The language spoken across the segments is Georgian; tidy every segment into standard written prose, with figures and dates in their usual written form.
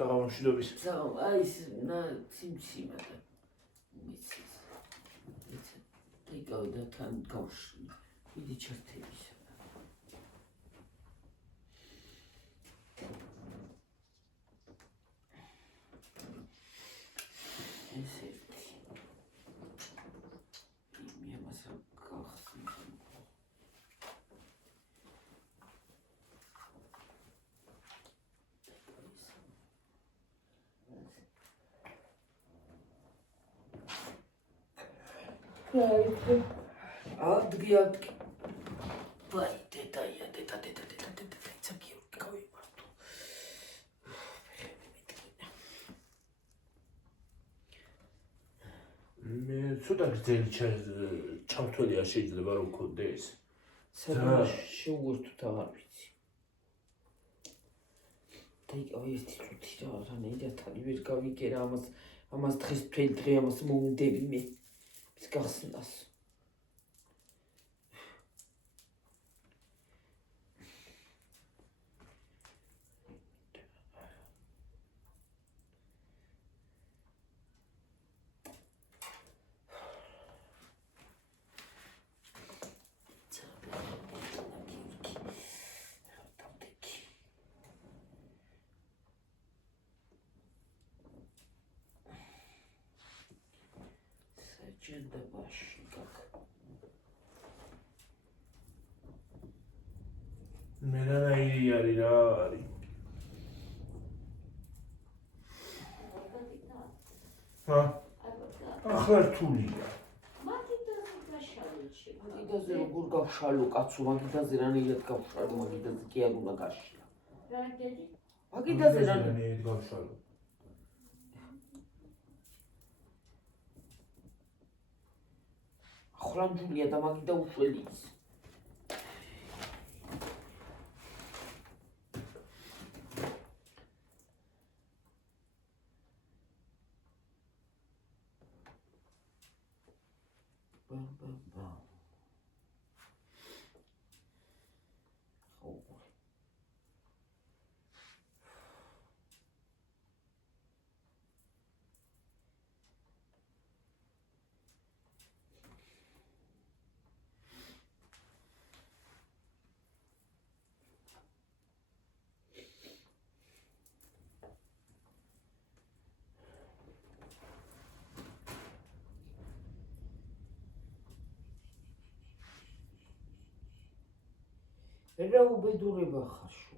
საღამოშიდობის. აი ეს სიმციმა და მიცის. ეკავ და თან გავშვი. მიდი ჩართების. ეს ერთი. მე მასა გახსნი. Адги. Бай, детая, дета, цаки, какой марту. მე ცოტა გრძელი ჩამთვლელია შეიძლება რომ გქონდეს. საერთოდ შეუერთოთ აღარ ვიცი. დაიკავე ერთი წუთი რა, რანაირად ვერ გავიგერა ამას დღეს მთელი დღე ამას მომდები მე. ის გახსნას. Ჭენდებაში გაკ. მე რანაირი არის რა არის? ჰა? ახლა რთულია. მაგიდაზე როგორ გავშალო კაცო, მაგიდაზე რანაირად გავშალო, მაგიდაზე კი არ უნდა გაშლა. მაგიდაზე რანაირად გავშალო. ხრამჯულია და მაგიდა უშველი ის. რა უბედურება ხარ შუა.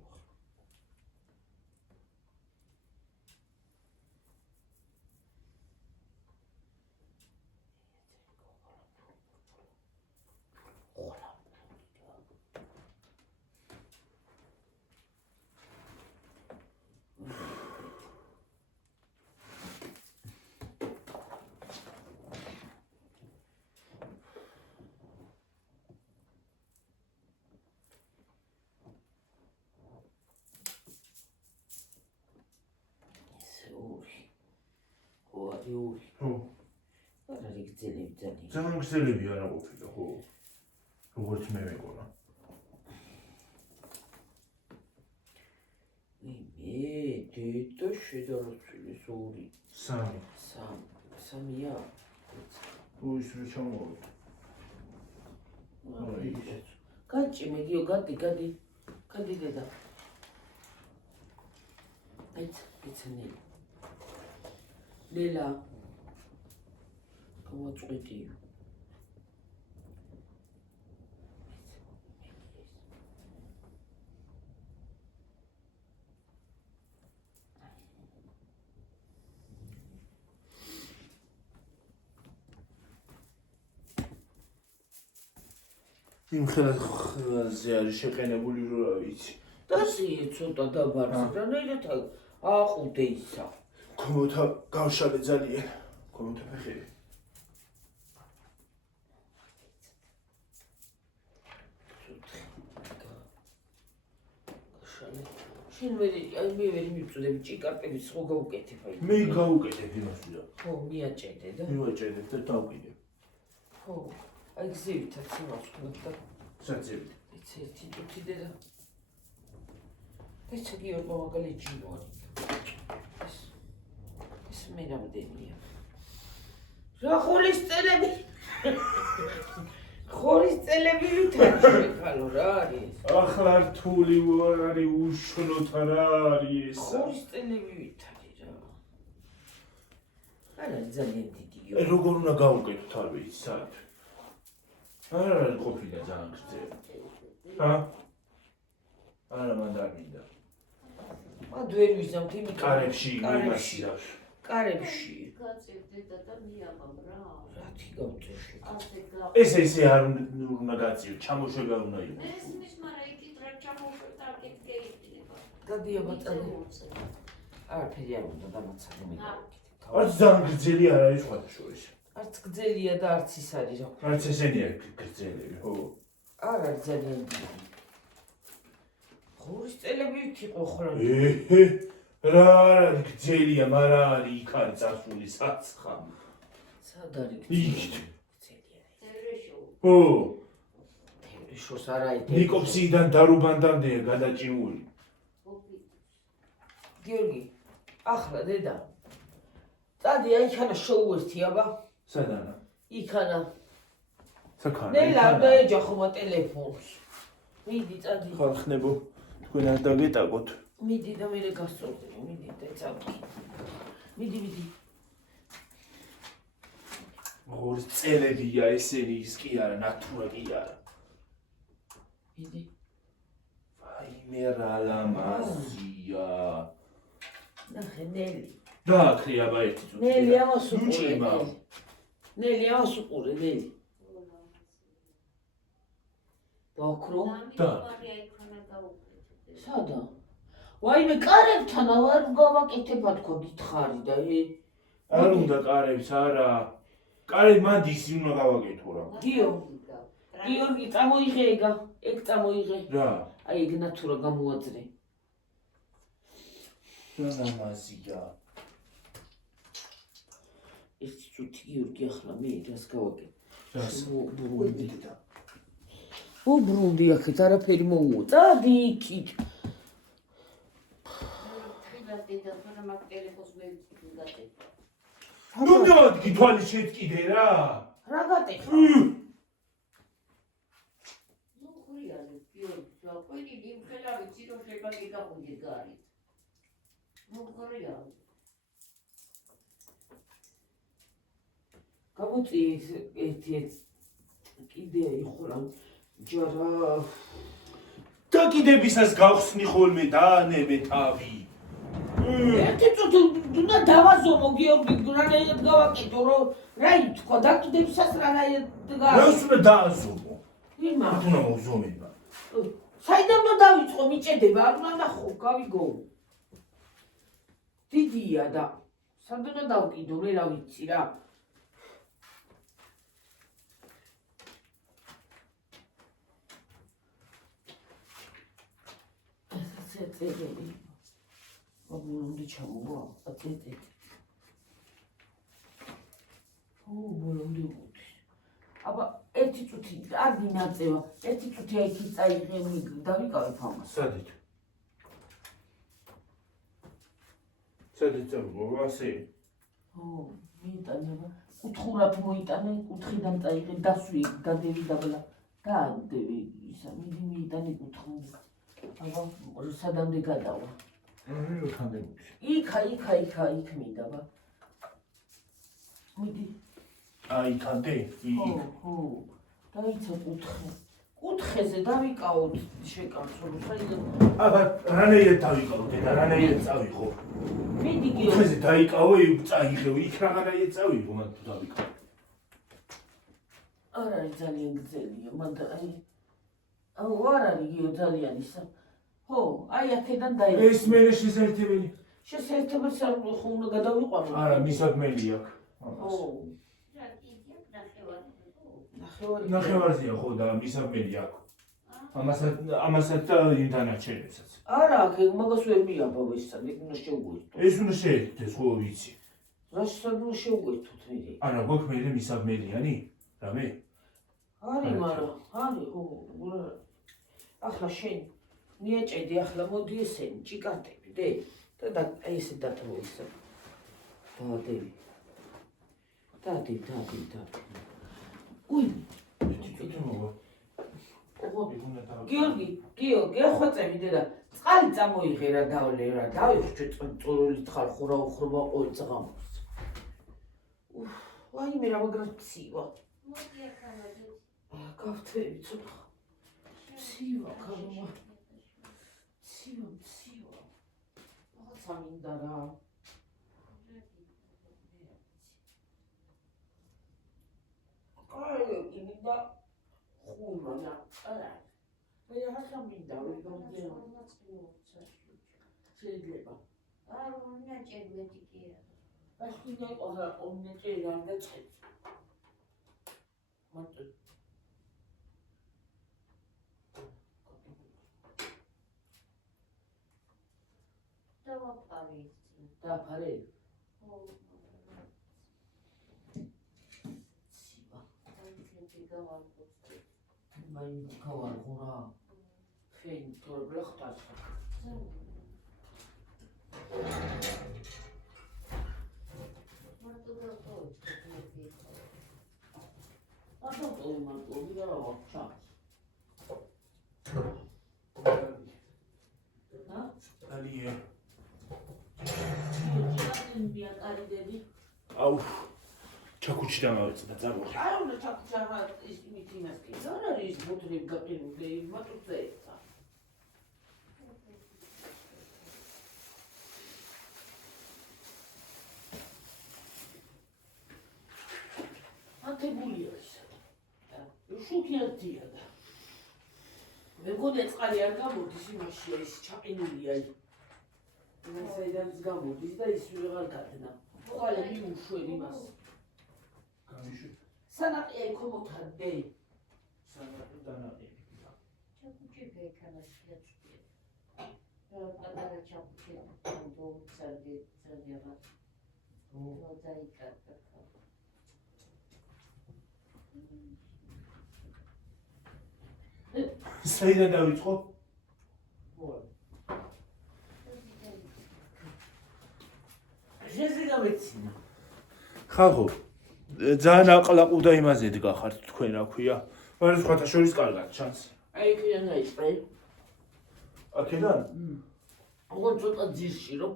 ორი. არა რიგძელები ძალიან. ძალიან გრძელები არა ყოფილა, ხო? როგორც მე მეკონა. მე დედა შედაროცილის 2. 3. 3-ია. ის რა ჩამოვიდა. გაჭი მეგიო გადი დედა. ეცნელი. ლელა გავაწყვეტიო. იმ ხელაზე არის შეყენებული რა ვიცი. დასი ცოტა დაბარზე, რანაირად აყუდე ისა. ქომოთა გავშალე ძალიან. ქომოთა ფეხები. შენ მე ვერ მივწოდები ჭიკარტების ხო გავუკეთებ აი. მე გავუკეთებ იმას და. ხო, მიაჭედე და. მივაჭედებ და დავკიდებ. ხო, აი გზივითაც იმას ვქნათ და. საწევით. ერთი წუთი და. ეს ჩაგიორბა მაგალი ჯინო არის. აი რამდენია. რა ხოლის წელები? ხოლის წელები ვითარში ხალო რა არის? ახლა რთული არის უშნოთ რა არის ეს? ხოლის წელები ვითარი რა. არა ძალიან დიდია. როგორ უნდა გავუკეთოთ არ ვიცი საერთოდ. არა ყოფილა ძალიან გრძელი. ჰა? არა მან დამინდა. მან ვერ ვიზამთ იმით კარებში იმასიავს. კარებში. გაწევდედა და მიაბამ რა. რათი გავწევში. ესე არ უნდა გაწიო, ჩამოშვება უნდა იყოს. ეს მის მარა იქით რა ჩამოშვება აქეთ გეიქნება. დადია ბატონი. არაფერი არ უნდა დამაცადე მე. არც ძალიან გრძელი არ არის სხვა შორის. არც გძელია და არც ის არის რა. არც ესენია გრძელები, ხო? არ არის ძალიან დიდი. ხურის წელები იყო ხოლმე. რა არის გრძელია, მაგრამ არის იქ არის წასული საცხა. სად არის იქით. გძელია. თერეშო. ხო. თერეშოს არ არის. ნიკოფსიდან დარუბანდამდეა გადაჭიმული. გიორგი, ახლა დედა. წადი აი ხანა შოუერთი აბა. სადანა? იქანა. საქანა. ნელა დაეჯახომა ტელეფონს. მიდი წადი. ხალხნებო, თქვენ არ დაგეტაკოთ. მიდი და მე გასწორდი, მიდი და წავდი. მიდი. ორი წელებია ესენი ის კი არა, ნატურა კი არა. მიდი. ვაიმე რა ლამაზია. ნახე ნელი. დააქრე აბა ერთი წუთი. ნელი ამას უყურე. ნუჭიმა. ნელი ამას უყურე, ნელი. დაქრო? და. სადა? ვაიმე კარებთან არ გავაკეთება თქო გითხარი და არ უნდა კარებს არა. კარე მანდის უნდა გავაკეთო რა. გიორგი წამოიღე ეგა, ეგ წამოიღე. რა? აი ეგ ნატურა გამოაძრე. რა ლამაზია. ერთი წუთი გიორგი ახლა მე რას გავაკეთე? რას? ბრუნდი და. ბრუნდი აქეთ არაფერი მოუო. წადი იქით. ნუ დავადგი თვალი შეტკიდე რა. რა გატეხა? ნუ ხურიაზე გიორგი, ყველი იმხელა ვიცი რომ შეგაგი გაყუდი გარით. ნუ ხურიაზე. გამოწიეთ ერთი კიდე იყო რა ჯარა დაკიდებისას გავხსნი ხოლმე დაანებე თავი. ერთი წუთი უნდა დავაზომო გიორგი რანაირად გავაკეთო რომ რა ითქვა დაკიდებისას რანაირად რას უნდა დააზომო? იმა არ უნდა მოვზომება. საიდან უნდა დავიწყო მიჭედება არ უნდა ნახო გავიგო დიდია და სად უნდა დავკიდო მე რა ვიცი რა წერელი ბოლომდე ჩამოვა აწეთეთ ბოლომდე მოდი აბა ერთი წუთი არ დინაწევა ერთი წუთი აიქით წაიღე დავიკავებ ამას სადით? სადით ასე? მიიტანება კუთხურად მოიტანე კუთხიდან წაიღე დასვი გადევი დაბლა გადევი ისა მიიტანე კუთხიდან აბა სადამდე გადავა იქა იქ მინდა ბა მიდი აიქამდე? ხო დაიცა კუთხეზე დავიკავოთ შეკავცო საიდან აბა რანაირად დავიკავოთ და რანაირად წავიღო? მიდი გიო კუთხეზე დაიკავო წაიღე იქ რაღაცა წავიღო მათ დავიკავო არ არის ძალიან გრძელია მანდ აი არ არის გიო ძალიან ისა ხო აი აქედან დაიღე ეს მე შესაძლებელი შესაძლებელი სარულო უნდა გადავიყვანო არა მისადმელი აქ ხო ნახევარზეა ხო და მისადმელი აქ ამასაც და იმ დანარჩენებსაც არა აქ მაგას ვერ მიაბავ ესად იქ უნდა შეუერთო ეს უნდა შეერთდეს ხო ვიცი რას უნდა შეუერთოთ მე არა გვაქვს მე მისადმელიანი რამე არის მაგრამ არის ხო ახლა შენ მიაჭედი ახლა მოდი ესენი ჭიკარტები და აი ესე დათმო ისე დადი. უი, გიორგი, გეხვეწები დედა. წყალი წამოიღერა დავლერა, დავიხჭე წურული თხალ ხურა ყოველ წამოს. ვაიმე რა მაგრამ ცივა. მოდი ახლა გავთვევი ცოტა. ცივა ქალმა. ცივა. რაღაცა მინდა რა. აი, მინდა ხურმა. აი, რაღაცა მინდა ვერ გამგეო. შეიძლება. არ უნდა ჭერმეტი კი არა. Başka onun şeylerinde çek. Mantı. Tamam parayı. Da parayı. Ben kavar hura. Fein torblok taş. Olmaz, o bir ara bakacağız. Ha? Aliye. Çıkardın bir akari dedi. Au. Çakuçi'den ağrısı zarur. Ay onu çakacağına ismitimez ki. Zarar iş buturayım kapıyım değil, matutsa etsa. Ante buluyoruz. Şukiyatı ya da. Ve bu da çıkarıyan gamurdu, simaşya iş çapinuliyay. Ben sayıdan gamurdu, izda ismiyor kadına. Bu hale bir uşu elimaz. Kamışı. Sanat el komutan değil. Sana dana Çabuk ekana çıkıyor. Kadar çabuk doğum sarıya. O da yıkattı. საიდან დავიწყო? ჟეზი გამეცინა. ხალხო, ძალიან აყლაყუდა იმაზე დგახართ თქვენ რა ქვია. მაგრამ სხვათა შორის კარგად ჩანს. აი იქიდან გაიწყე. აქედან? ოღონდ ცოტა ძირში რომ.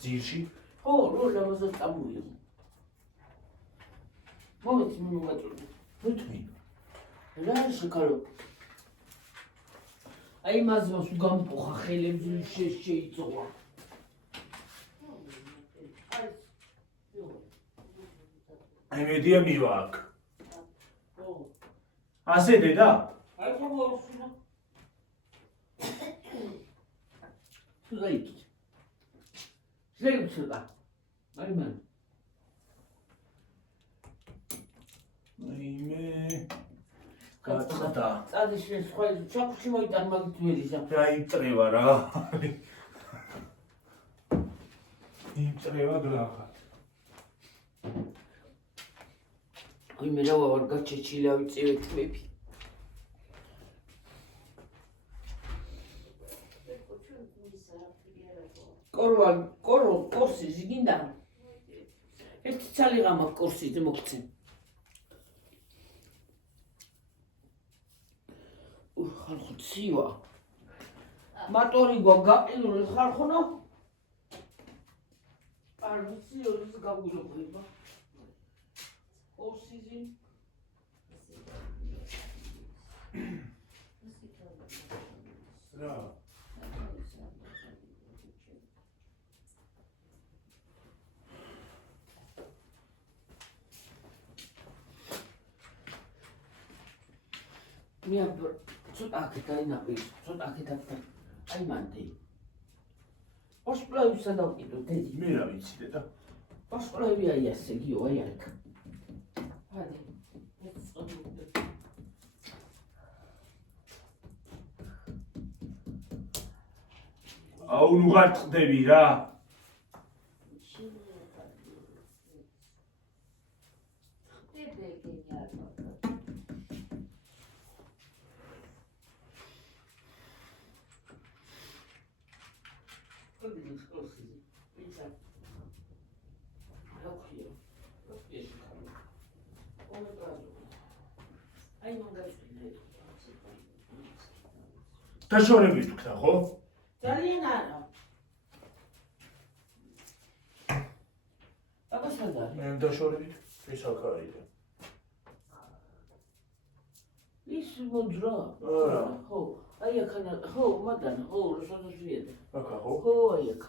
ძირში? ხო, რო ლამაზად წამოიღო. მომეც მიმოაწოდე. მეთქვი. რა შეკარო? აი მაზმას უგამპოხა ხელებზე შეიწოვა. აი მედია მივა აქ. ასე დედა? აი ხომორსუნა. ზაიქი. ზეიმსულა. აი მან. აი მე გაწყდა. წადიშენ სხვა ჩაკუჩი მოიტან მაგით ვერიზა. რა იმწრევა რა. იმწრევა გლახა. აი მე რა ვარ გაჩეჩილა ვიწევ თმები. კორსი ზიგინდა. ერთი ცალი ღამა კორსიზე მოგცე. ხალხო ცივა. მატორი გაყინული ხალხონა. არ ვიცი როდის გაგვიროხება. კორსიზე. რა მე ცოტა აქეთ დაინაპირე, ცოტა აქეთაც და აი მანდე. ვაშკლავისა დავკიდო დედი. მე რა ვიცი დედა. ვაშკლავი აი ასე გიო, აი აქ. ადი. აუ ნუ გარტყდები რა. დაშორებით ვქნა, ხო? ძალიან არა. აბა სად არის? მე დაშორებით ეს აქ არის. ის მოძრა. არა. ხო, აი აქ ხო, მაგან, ხო, სადაც ვიედე. აქა ხო? ხო, აი აქ.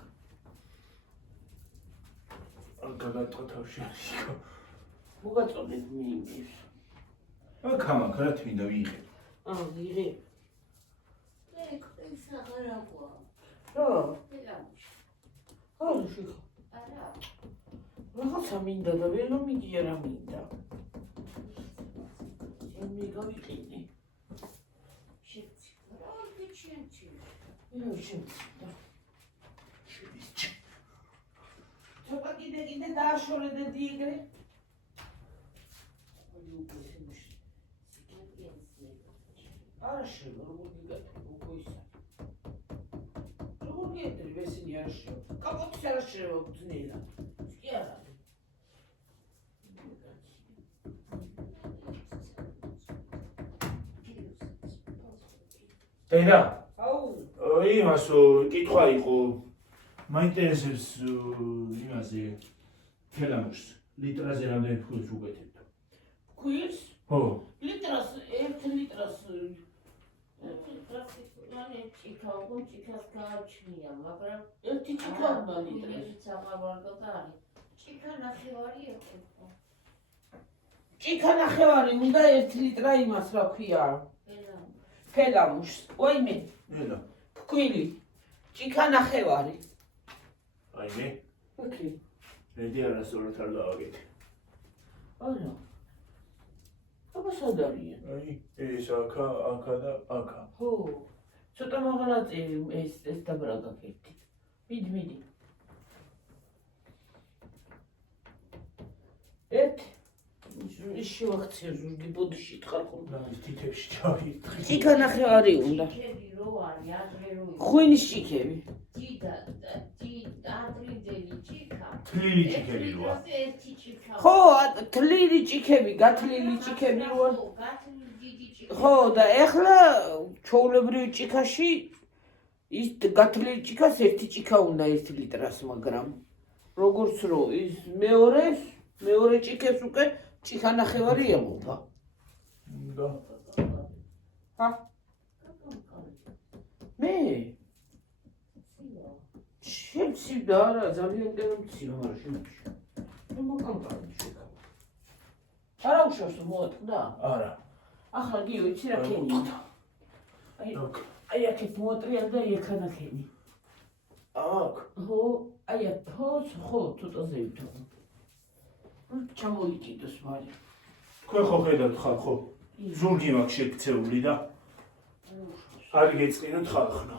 აქ გადაწყო თავში არის. მოგაწოდეთ მიიმის. აქა მაგათ მინდა ვიღებ. იღე. ეს აღარაა. რა? ელამში. არა, შეხა. არა. რაღაცა მინდა და ვერ მომიგია რა მინდა. მე გავიყინე. შეცი. რა გიჩენჩი. მე შეცი. ცოტა კიდე დააშორეთ იგრე. არა შეიძლება როგორ გიგატები უკვე ისა. როგორ გიეტრი ვესინი არ შეიძლება. კაპოტის არ შეიძლება ძნელა. კი არა. დედა, აუ, იმას კითხვა იყო. მაინტერესებს იმაზე თელამურს ლიტრაზე რამდენი ფულს უგეთებთ? ქვილს? ხო. ლიტრას 1 ლიტრას მან ჭიქას გააჩნია, მაგრამ 1 ჭიქა უნდა ლიტრას. ლიტრით აღარ და არის. ჭიქა ნახევარი ეხება. ჭიქა ნახევარი უნდა 1 ლიტრა იმას რა ქვია. ფელამუშს. ვაიმე, ელა. ფქვილი. ჭიქა ნახევარი. აი მე ოკეი. მედი არასდროს არ დავაგეთე. არა. აბა სად არიან? აი ეს აქა და აქა. ხო. ცოტა მაღალაწევი ეს დაბრაგა ერთი. მიდი. ის შევაქცია ზურგი ბოდიში თხალხო. და ის თითებში ჩავიტხი. ჭიქა ნახევარი უნდა. ჭიქები რო არის, ადრე რო ხვინის ჭიქები. დიდა ადრინდელი ჭიქა. თლილი ჭიქები როა. ერთი ჭიქა. ხო, თლილი ჭიქები, გათლილი ჭიქები როა. გათლილი დიდი ჭიქა. ხო, და ეხლა ჩაულებრივ ჭიქაში ის გათლილი ჭიქას 1 ჭიქა უნდა 1 ლიტრას, მაგრამ როგორც რო ის მეორე ჭიქებს უკვე ჭიქა ნახევარი ელოდება. და ჰა? მე შემცირდა არა, ძალიან გამცირდა, მაგრამ შემცირდა. მე მოკამკარი შეკა. არა უშავს მოატყდა? არა. ახლა გიო, იცი რა ქენი? აი აქეთ მოატრიალ და აი აქ ანახენი. აქ. ხო, აი აქ, ხო, ცოტა ზევით. ჩამოიკიდოს მალე. თქვენ ხო ხედავთ ხალხო? ზურგი მაქვს შექცეული და არ გეწყინოთ ხალხო.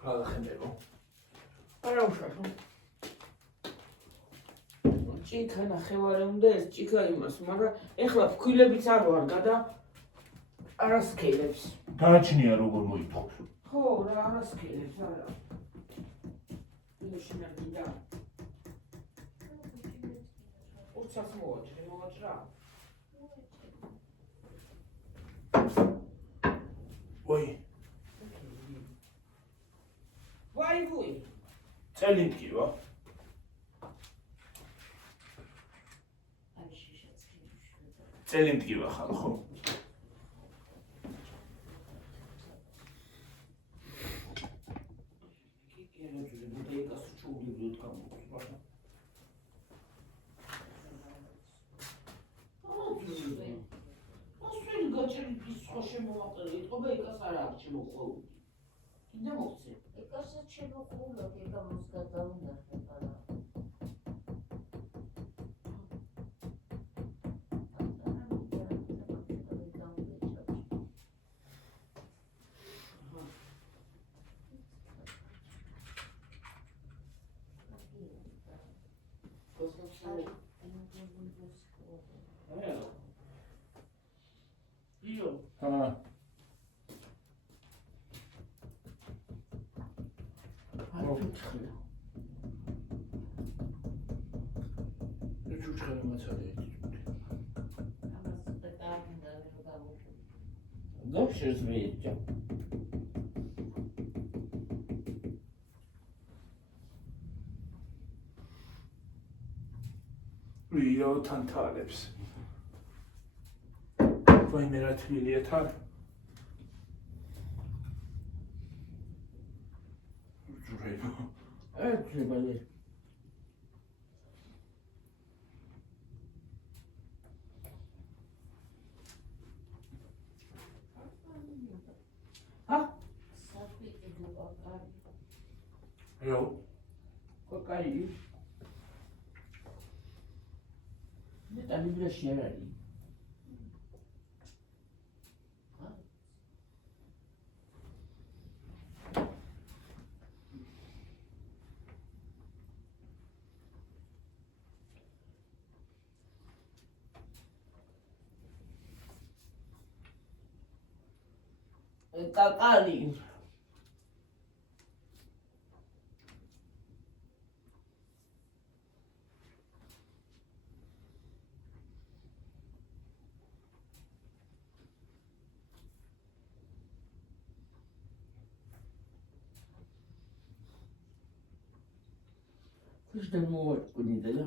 ხალხებო. არა უშავს. ჭიქა ნახევარი უნდა ეს ჭიქა იმას, მაგრამ ეხლა ფქვილებიც არ ვარ გადა არასქელებს. გააჩნია როგორ მოითხოვს. ხო, რა არასქელებს არა. იმაში ნაგიდა. უცას მოვაჭრა. ვაი, ვაი. წელი მткиვა. წელი მткиვა ხალხო. ეკასაც შემოყულა, ეკა მოსგადა უნდა ხება. Да, сейчас видите. რიო თან თალებს. ვაიმე რა თბილია თან. ჯურებო. Эх, რიო. Какая? Это не для щерали. Какали? Хоч до мого куди да?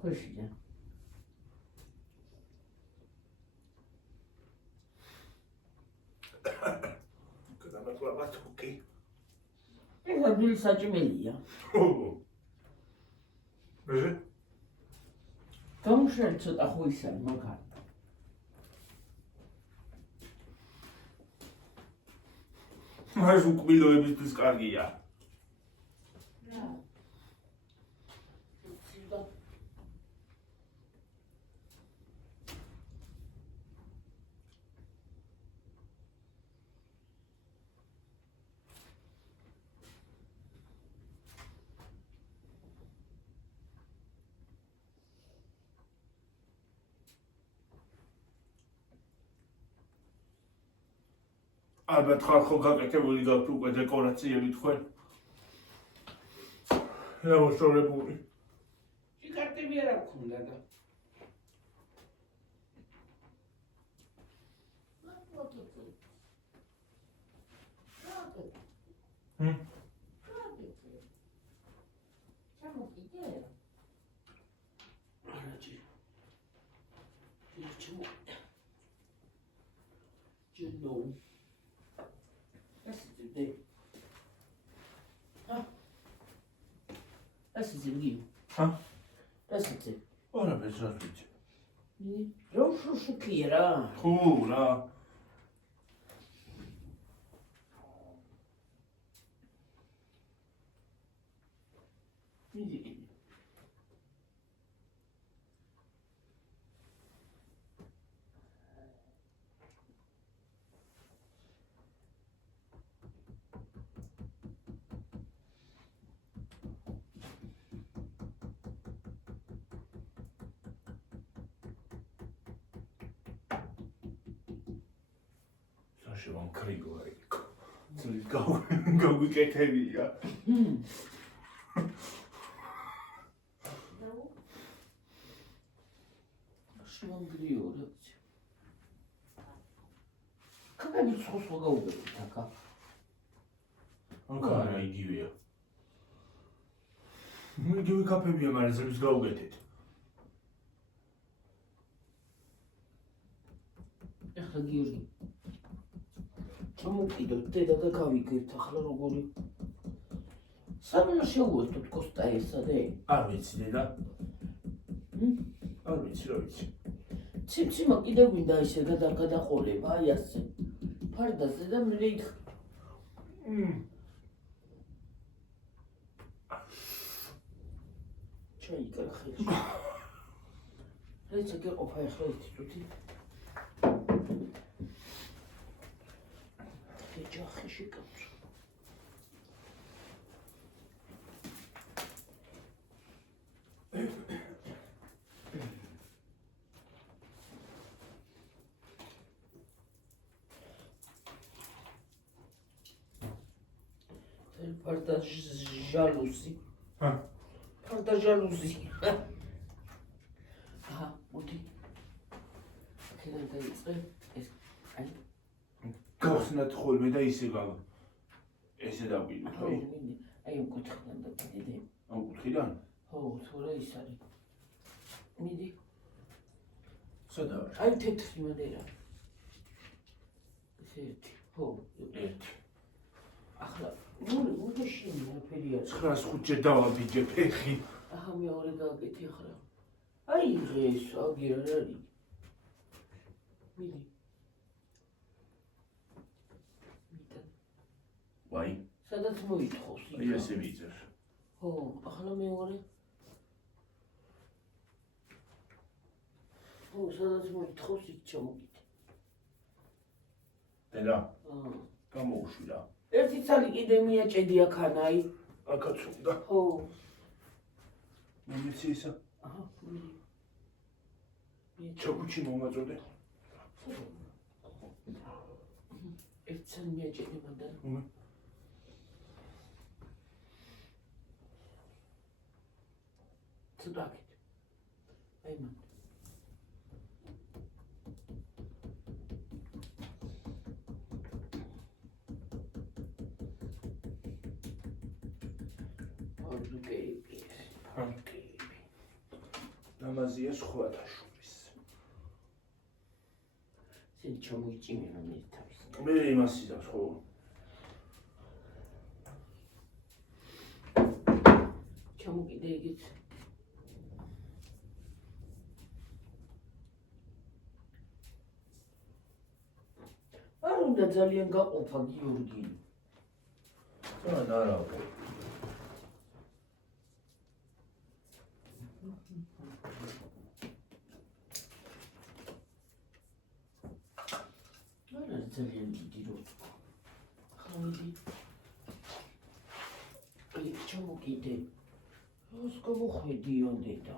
Хоч я. გადამაკლავა თუკი. Это был сачмелия. მე Там что цота хуйса, магар. მას უკბილოებისთვის კარგია. ალბათ ხარ ხო გაკეთებული გაქვთ უკვე დეკორაციები თქვენ. შემოსწორებული. Чикартები არ აქვს და. Арачи. Чему? Чему? Das ist im Leben. Das ist es. არაფერს არ ვიცი. Ρώσο σουκირა. ხო რა. შევამ კრიგო აიქ. ძლის გავიკეთებია. შევამ გრიო რა. კაბები ცხოვს ვაგაუბებთ აკა. აკა რა იგივეა. იგივე კაფებია, მაგრამ ზემს გავუკეთეთ. ეხლა გიორგი ჩამოვიდოთ დედა და გავიგებთ ახლა როგორი სანამ შევუერთოთ კოსტა ესა და არ ვიცი დედა. არ ვიცი რა ვიცი. ციმციმა კიდე გვინდა ისე გადაყოლება აი ასე ფარდაზე და მე იქ ჩაიკრა ხელში რეცე გეყოფა ახლა ერთი წუთი ეჯახი შეკავწო Parda jaluzi. Parda jaluzi. Aha, მოდი. ქედა დაიწყე ეს აი გავხსნათ ხოლმე და ისე ესე დავყიდოთ, ხო, აი. მინდი. აი ამ კუთხიდან დაგიდე. ამ კუთხიდან? ხო, თორე ის არის. მიდი. სადა ვარ? აი თეთრი მოდერა. ეს ერთი. ხო, ერთი. ახლა ნუ შეშინი არაფერი არის. 905-ჯერ დავაბიჯე ფეხი. ახლა მეორე გავაკეთე ახლა. აი დღეს აგი არ არის. მიდი. ვაი, სადაც მოითხოვს იქ. აი ესე ვიძერ. ხო, ახლა მეორე. ხო, სადაც მოითხოვს იქ ჩამოგიდე. დედა, აა. გამოუშვი რა. ერთი ცალი კიდე მიაჭედი აქან, აი. აქაც უნდა. ხო. მომიცი ისა. აჰა, მიდი. ჩაკუჩი მომაწოდე. ერთი ცალი მიაჭედი მანდ. ცოტა აქეთ. აი მანდ. ნამაზია სხვათა შორის. სენ ჩამოიჭიმე რომ ეს თავის. მე იმას იზავს ხო? ჩამოგიდე იგიც. არ უნდა ძალიან გაყოფა გიორგი. არა. ძალიან დიდი რო თქვა. ახლა მიდი. აი ჩამოგიდე. რას გამოხედიო დედა.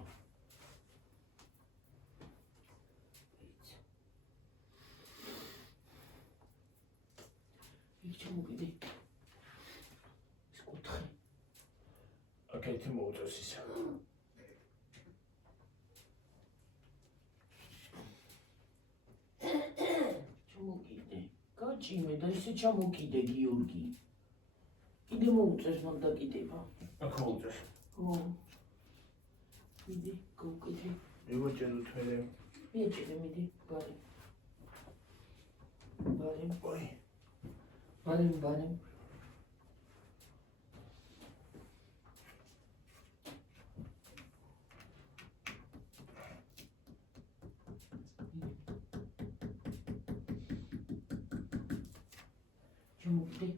იქ ჩამოგიდე. ეს კუთხე. აქეთ მოუწევს ისა. ჩამოგიდე. გაჭიმე და ისე ჩამოგიდე გიორგი. კიდე მოუწევს მაგ დაკიდება. აქ მოუწევს. ხო. მიდი, გავკეთე. მივაჭედო თვერე. მიეჭიდე, მიდი, ბარი. ვაი. ბარი. ჩამოგიდე.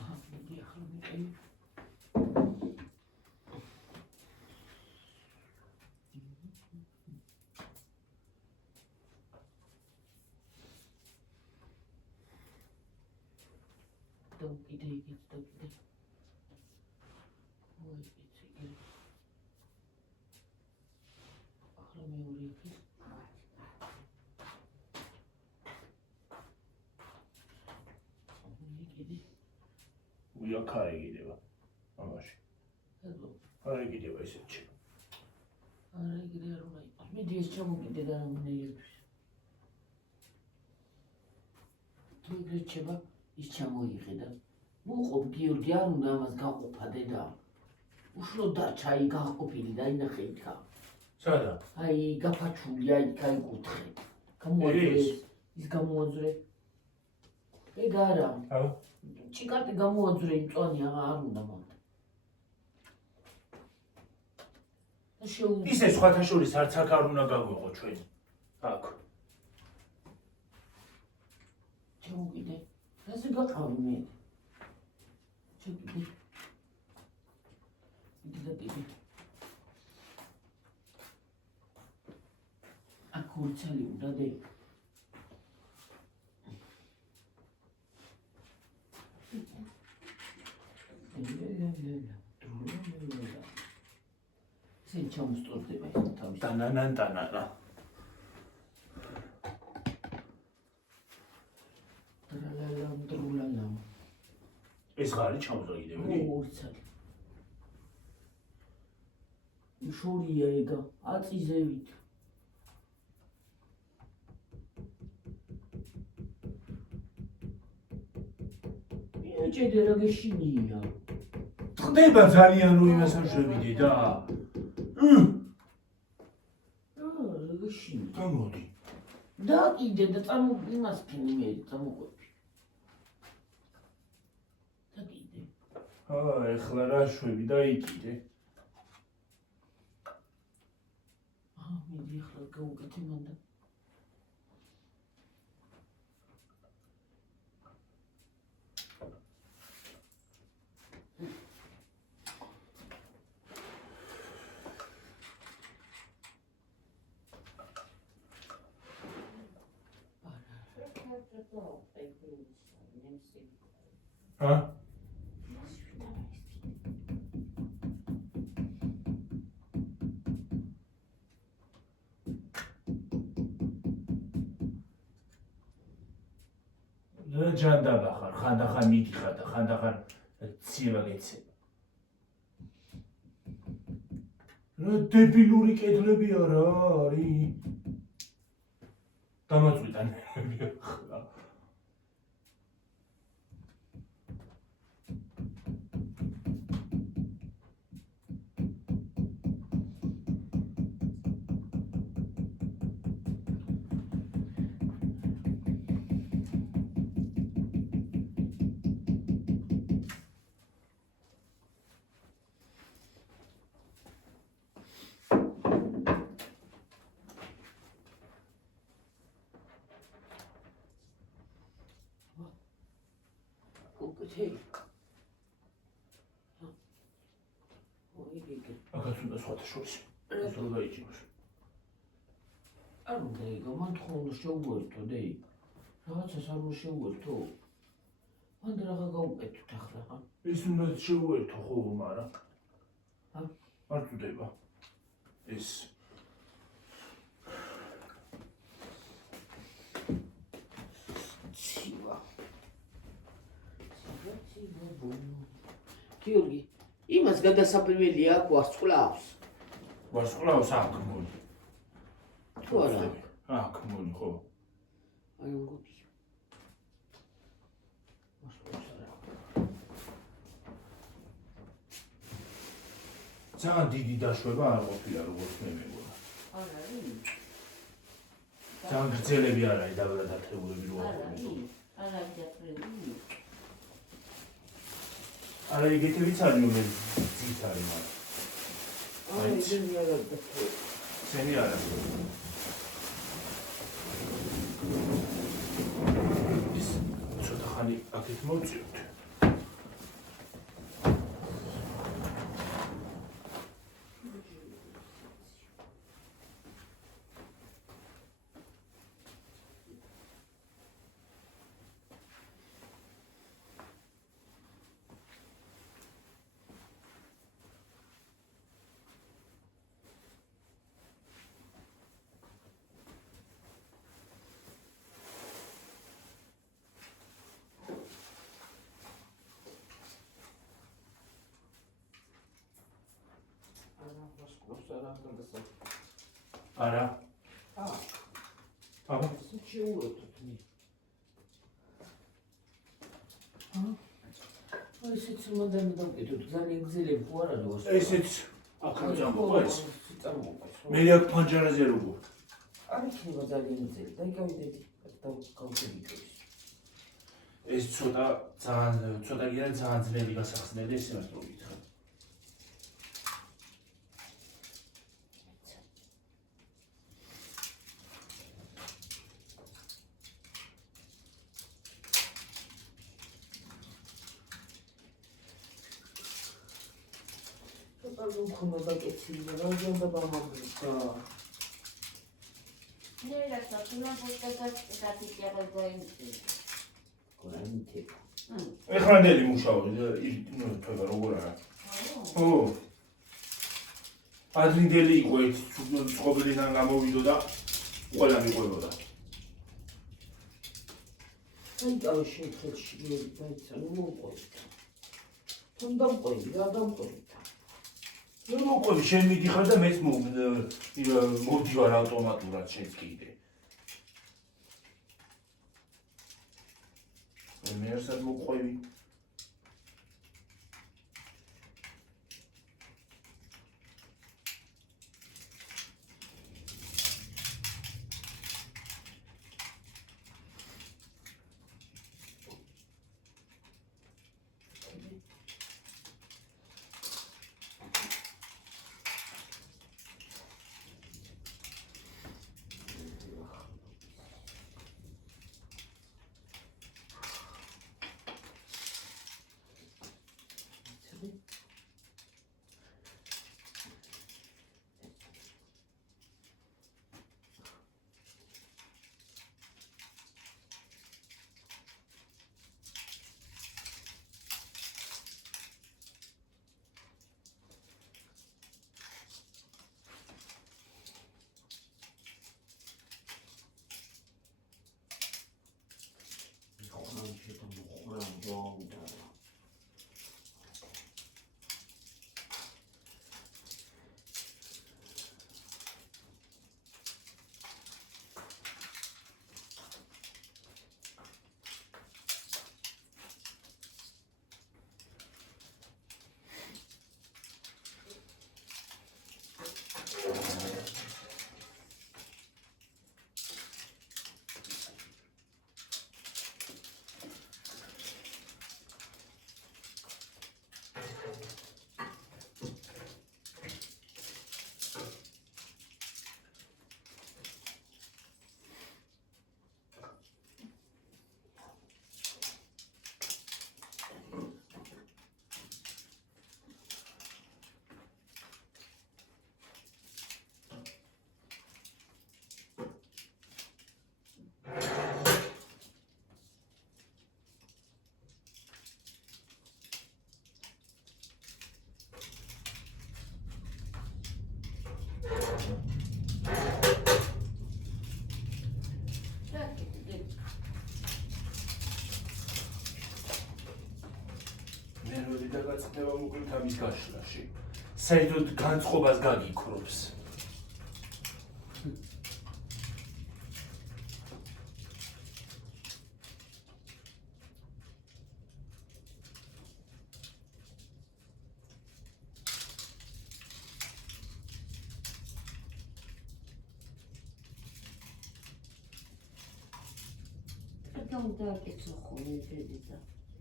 აჰა, მიდი, ახლა მიყევი. დავკიდე იგიც დავკიდე. ой, იცი იგი. ახლა მეორე იქით. მიდი. უი აქ არ იგიდება. ამაში. εδώ. არ იგიდება ესეთში. არა იგივე არ უნდა იყოს. მიდი ეს ჩამოგიდე და რამდენიერთვის. თუ გეჩება ის ჩამოიღე. მოყობ გიორგი არ უნდა ამას გაყოფა დედა. უშლო დარჩა აი გაყოფილი და ინახე იქა. სადა? აი გაფაჩული აი კაი კუთხე. გამოაძრე ის გამოაძრე. ეგ არა. აუ. ჭიკარტი გამოაძრე იმწვანი არ უნდა მანდ. და შეუ ისე სხვათა შორის არც აქ არ უნდა გავიღო ჩვენ. აქ. ჩამოგიდე. ასე გაყავი მე. ჩამოგიდე. იდი. აქ ორცალი უნდა დე. სენ ჩამოსწორდება ეს თავის. დანანა. დრულალა. ეს ღარი ჩამოწოიდები. ორცალი. შორია ეგა აწიზევით. ბიჭები რა გეშინია? ხდება ძალიან რომ იმას ამშვებიდე და რა გეშინია? გამოდი. და კიდე და იმას ქენი მე წამოყვები. და კიდე. ეხლა რა შვები და იყიდე. მიდი ახლა გავუკეთე მანდა. ჰა? რა ჯანდაბა ხარ, ხანდახან მიდიხარ და ხანდახან ციება გეცემა. რა დებილური კედლები არა არის. დამაწვიდა ნერვები ახლა. უკეთე. ოიგიგე. აქაც უნდა სხვათა შორის. ეს რო დაიჭიროს. არ უნდა იგო, მან ხო უნდა შეუერთო დეი. რაღაცას არ უნდა შეუერთო. მან რაღა გაუკეთოთ ახლა, ხა? ეს უნდა შეუერთო ხო, მაგრამ ჰა? არ წდება. ეს ცივა. გიორგი, იმას გადასაპირველია აქ ვარსკვლავს. ვარსკვლავს აქ მოლი. თუ არა? აქ მოლი ხო. აი მგონი. ვარსკვლავს არა. ძალიან დიდი დაშვება არ ყოფილა როგორც მე მეგონა. არ არის? ძალიან გრძელები არ არის დაბადათებულები რო არ აქვს. არის? არ არის დაფრენი? არა იგეთებიც არის მე ძით არის მაგრამ. აი ძენი არა დაფრე. ცენი არა. ის ცოტა ხანი აქეთ მოვწიოთ. ვარსკვლავს არა გადასა. არა. აბა ისე შეუერთოთ მე. აი ესეც მომდან დავკეთოთ, ძალიან გზელები ხო არ არის ვარსკვლავს. ესეც აქაც ამოყვა ეს. წამოყვეს. მე აქ პანჯარაზე როგორ. არ იქნება ძალიან გზელი. დაიგავიდები და გავკეთებთ. ეს ცოტა გირა ძალიან ძნელი გასახსნელი ეს იმას რო გითხრა. ცოტა მქონდა დაკეცილი, რა უნდა დამაგრდა. ნერასა თუნა პოსტაგას გატიკება დაიმწი. გრანიტი. ეხლანდელი მუშაობ ნუ თქვა როგორ არა. ო. ადრინდელი იყო ეს წყობილიდან გამოვიდო და ყველა მიყვებოდა. აი გავშეკეთში დაიცა, ნუ მოყვეთ. თუნდა მოყვეთ, რა დამყვეთ. ნუ მოყვები, შენ მიდიხარ და მეც მოვდივარ ავტომატურად შენც კიდე. მე ერთად მოყვები. მოვიდა. ნერვები დაგაწდება მოკლედ ამის გაშლაში. საერთოდ განწყობას გაგიქრობს. Там да, кецохоне дедида.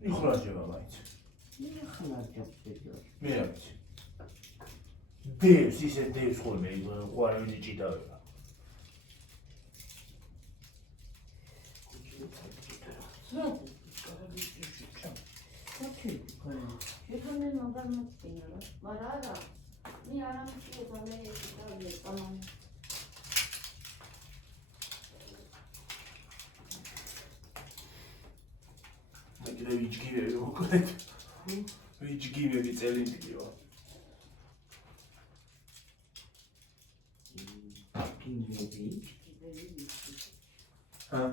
იხლაჯება მაინც. Не хлажа бедо. მე არ ვიცი. დევს ისე დევს ხოლმე ყვარავინი ჭიდავება. Შეფამე მაგარმოწინა, მაგრამ არა. მე არ ამჩიობა მე ეს დავე კანონი. კიდე ვიჯგივები მოკლედ. ვიჯგივები წელიწადია. ჰა?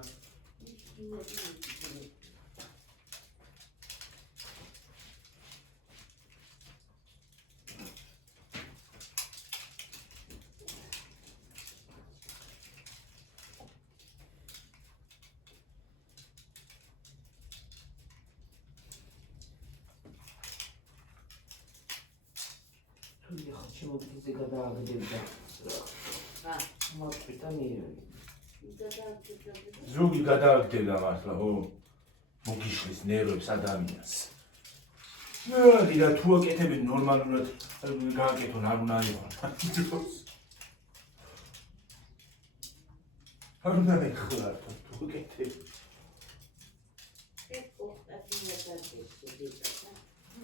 თუნდაც შემოგვიძე გადააგდებდა. ა, მოწვიდა ნერვი. ზოგი გადააგდებდა მართლა, ხო? მოგიშლის ნერვებს ადამიანს. მე და თუ აკეთებენ ნორმალურად გააკეთონ არ უნდა იყოს. არ უნდა ეხლა თუ აკეთებ.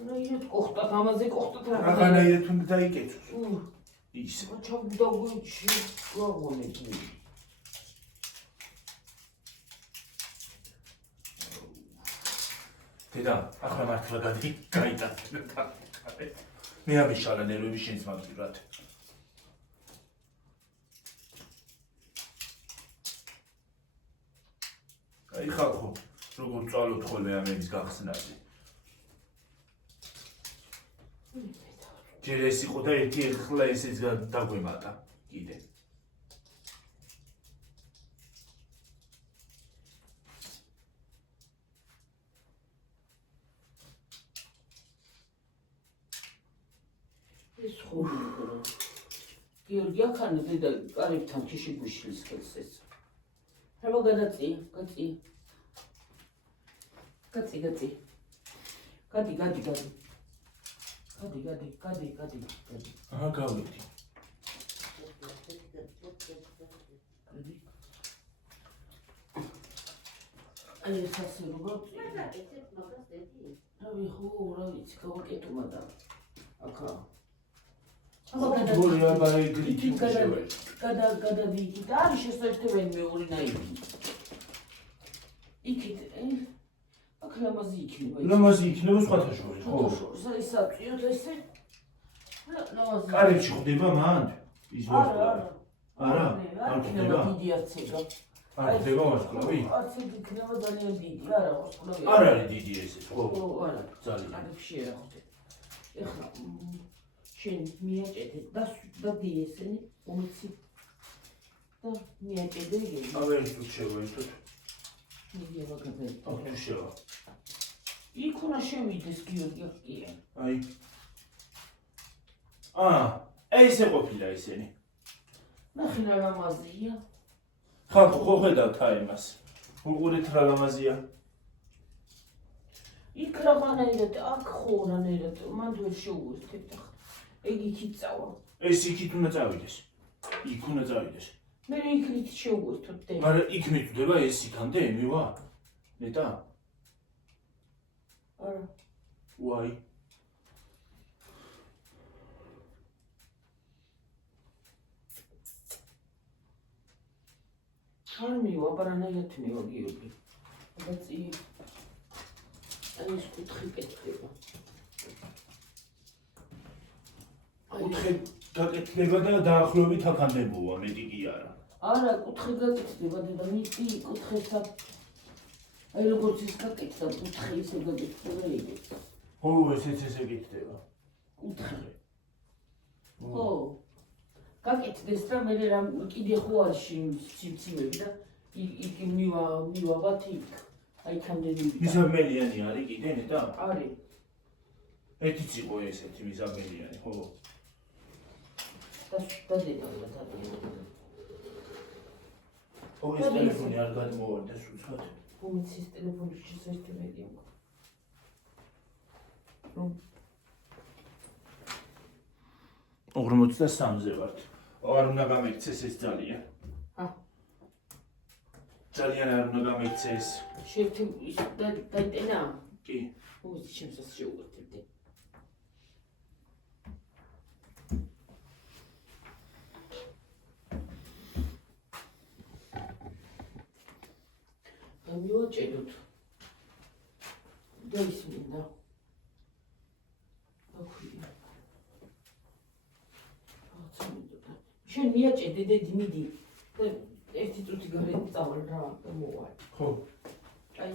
რაიოთ კოხტათ ამაზე კოხტათ რა. რაღაცნაირად უნდა დაიკეთოს. ისე. ჩაგდაგუჩი გაგონები. დედა, ახლა მართლა გაიტაცდა. მე ამიშალა ნერვები შენს მაგდრად. აი ხალხო, როგორ წვალოთ ხოლმე ამების გახსნაზე. ჯერ ეს იყო და ერთი ახლა ესეც დაგვემატა კიდე. ეს ხორი. გიორგი ახანა დედა კარებთან ქიში გვიშლის ხელს ეს. აბა გადაწი. გადი. გადი. აჰა, გავიდი. აი ეს ასე როგორ რავი ხო რა ვიცი გავაკეთო და ახლა გორი აბა ეგრითი შევა. გადავიდი და არის შესაძლებელი მეორინაირი. იქით აქ ლამაზი იქნება. ლამაზი იქნება სხვათა შორის, ხო? ისაწიოთ ესე. ლამაზი. კარებში ხდება მანდ? ის არა. არა? არ ხდება? დიდი არცება. არ ხდება ვარსკვლავი? არც იქნება ძალიან დიდი, არა ვარსკვლავი. არ არის დიდი ესე, ხო? არა, ძალიან. არაფერი არ ხდება. ეხლა შენ მიაჭედე და დიესენი უმიცი და მიაჭედე იგი. ავერ თუ შევა ერთად. მიდი ვაგაბე. თუ შევა. იქ უნდა შევიდეს გიორგი. აი. ესე ყოფილა ისინი. ნახე რა ლამაზია. ხალხო ხო ხედავთ აი მას. უყურეთ რა ლამაზია. იქ რაღაცნაირად აქ ხო რანაირად მან ვერ შეუერთებთ ახლა. ეგ იქით წავა. ეს იქით უნდა წავიდეს. იქ უნდა წავიდეს. მე იქით შეუერთოთ დე. მაგრამ იქ მიწდება ეს იქამდე მივა? ნეტა? არა. ვაი. არ მივა, რანაირად მივა გიორგი. բայց აი ეს კუთხე კეთდება. კუთხე გაკეთდება და დაახლოებით აქამდე მოვა, მეტი კი არა. არა, კუთხე გაკეთდება და მიწი კუთხესა. აი როგორც ის გაკეთდა, კუთხე ისე გაკეთდება ეგეც. ხო, ესეც ესე გიქდება. კუთხე. ხო. გაკეთდეს და მე რა კიდე ხო არის ციმციმები და იქ მივაბათ იქ. აი იქამდე მივიდა. მიზაბელიანი არის კიდე ნეტა? არის. ერთიც იყო ესეთი მიზაბელიანი, ხო? და დედა. ხო, ეს ტელეფონი არ გადმოვარდა სულსაც. უმიცის ტელეფონის შესერთი მედია. რომ 53-ზე ვართ. არ უნდა გამექცეს ეს ძალიან. ძალიან არ უნდა გამექცეს. შეერთი ის დაიტენა? კი. უმიცის შემსაც შეუერთებდი. მივაჭედოთ. და ის მინდა. აქვია. შენ მიაჭედე დედი მიდი. და ერთი წუთი გარეთ წავალ რა მოვალ. ხო. აი.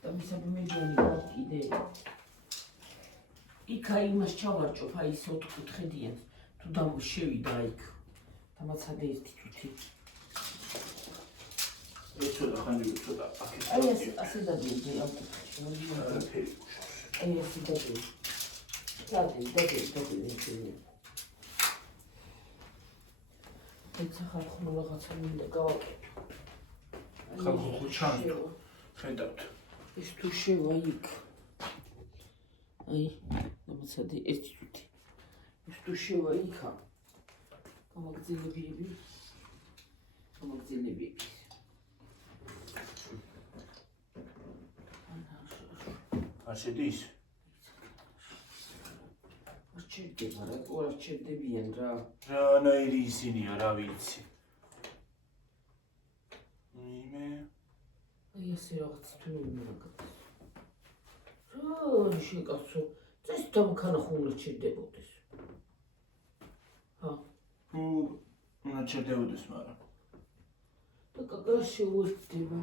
და მისაბმედიანი გავკიდე. იქ აი იმას ჩავარჭოფ აი ის ოთხკუთხედიან. თუ შევიდა იქ. დამაცადე ერთი წუთი. ცოტა ხანი ცოტა აქეთ. აი ასე დადიოდი ამ კუთხეში. აი ასე დადიოდი. დადიოდი. ეცა ხალხო რაღაცა მინდა გავაკეთო. ხალხო ხო ჩანს. ხედავთ. ეს თუ შევა იქ. აი, დამაცადე ერთი წუთი. ეს თუ შევა იქა. გამაგრძელებიები. არ შედის? არ ჩერდება რა, ყურა ჩერდებიან რა. რანაირი ისინია, რა ვიცი. იმე. აი ასე რაღაც თუ მოგაკეთე. რა შეკაცო, წეს დამქანა ხო უნდა ჩერდებოდეს. უნდა ჩერდებოდეს, მაგრამ. და კაკა შეუერთდება.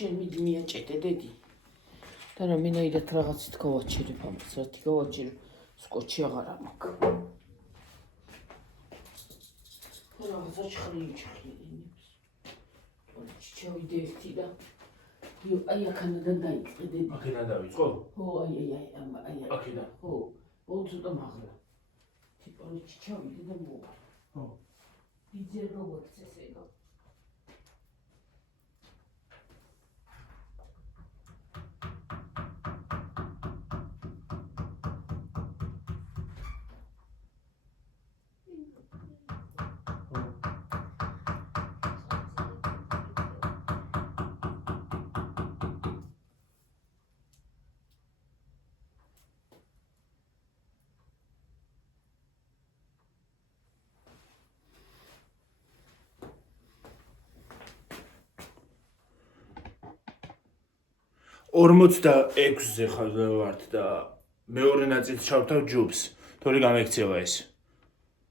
შენ მიდი მიაჭედე დედი. და რამენაირად რაღაცით გავაჩერებ ამას, რათი გავაჩერებ, სკოჩი აღარ მაქვს. რაღაცა ჩხრინებს. ჩავიდე ერთი და აი აქანადან დაიწყე დედი. აქედან დავიწყო? ხო, აი. აქედან. ხო, ბოლო ცოტა მაღლა. ტიპონი ჩავიდე და მოვა. ხო. იძე როგორც ესე ეგა. 46-ზე ხარ ვართ და მეორე ნაწილს ჩავთავ ჯუბს. თორე გამექცევა ეს.